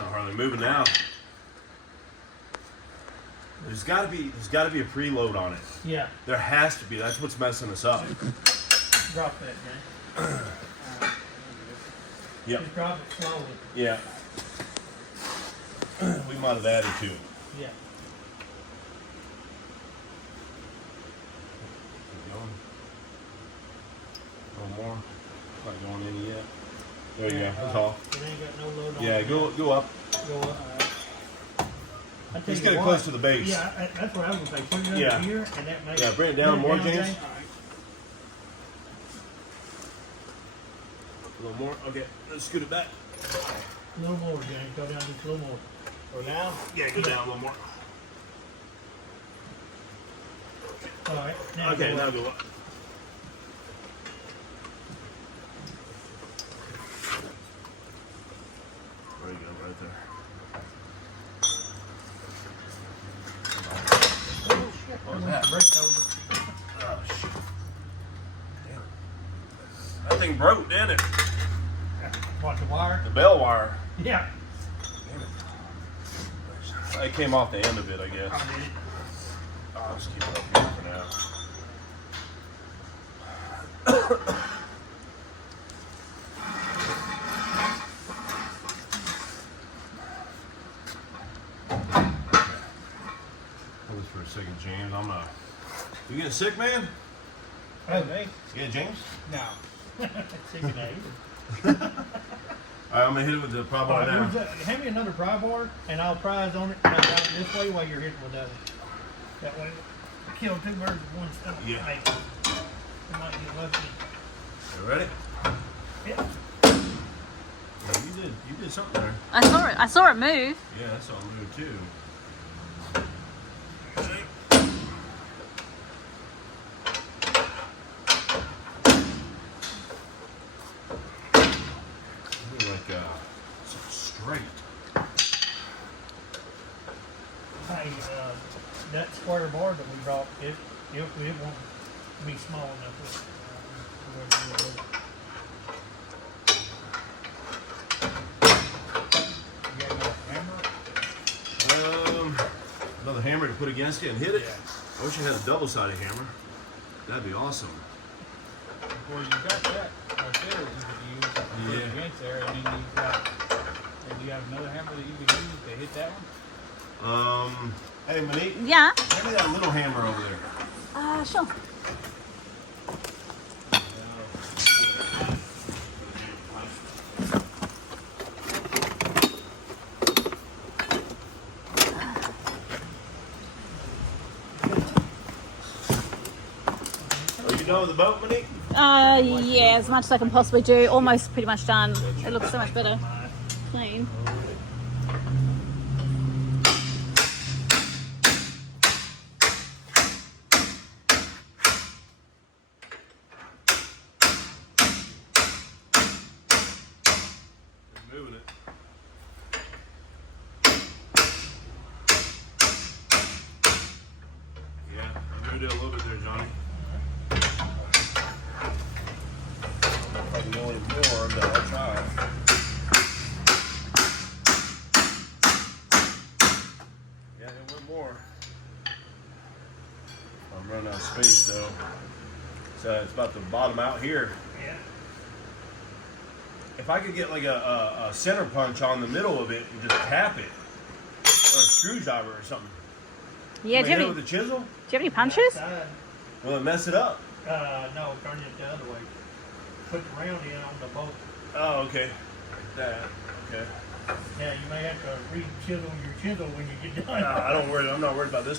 not hardly moving now. There's got to be a preload on it. Yeah. There has to be. That's what's messing us up. Drop that, man. Yep. Just drop it slowly. Yeah. We might have added to it. Yeah. Keep going. A little more. Not going in yet. There you go. That's all. It ain't got no load on Yeah, it. go up. Go up. Let's get it close to the base. Yeah, that's what I was going to say. Put it under here, and that makes Yeah, bring it down more, James. All right. A little more. Okay, let's scoot it back. A little more, James. Go down just a little more. Or now? Yeah, go down a little more. All right. Okay, now go up. There you go, right there. What was that? Break over. Oh, shit. Damn it. That thing broke, didn't it? What, the wire? The bell wire. Yeah. Damn it. It came off the end of it, I guess. I did it. I'll just keep it up here for now. Hold this for a second, James. You getting sick, man? Oh, me? Yeah, James? No. Chicken eggs. Alright, I'm gonna hit it with the pry bar now. Hand me another pry bar, and I'll prise on it this way while you're hitting with that one. That way, kill two birds with one stone. Yeah. Hey, you might get lucky. You ready? Yeah. Yeah, you did something there. I saw it move. Yeah, that's all moved too. Like straight. Hey, that square bar that we brought, it won't be small enough. You got a hammer? Another hammer to put against it and hit it. Yeah. I wish I had a double-sided hammer. That'd be awesome. Well, you got that right there that you could use to put Yeah. against there, and then you have another hammer that you could use to hit that one. Hey, Monique, Yeah. hand me that little hammer over there. Sure. Are you done with the boat, Monique? Yeah, as much as I can possibly do. Almost pretty much done. It looks so much better. Clean. Moving it. Yeah, you moved it a little bit there, Johnny. If I can go any more, but I'll try. Yeah, it went more. I'm running out of space though. So it's about to bottom out here. Yeah. If I could get like a center punch on the middle of it and just tap it, or a screwdriver or something. Yeah. Can Do you I hit it have with a chisel? any punches? Will it mess it up? No, turn it the other way. Put the round in on the boat. Oh, okay. Like that. Okay. Yeah, you may have to re-chisel your chisel when you get done. I don't worry. I'm not worried about this.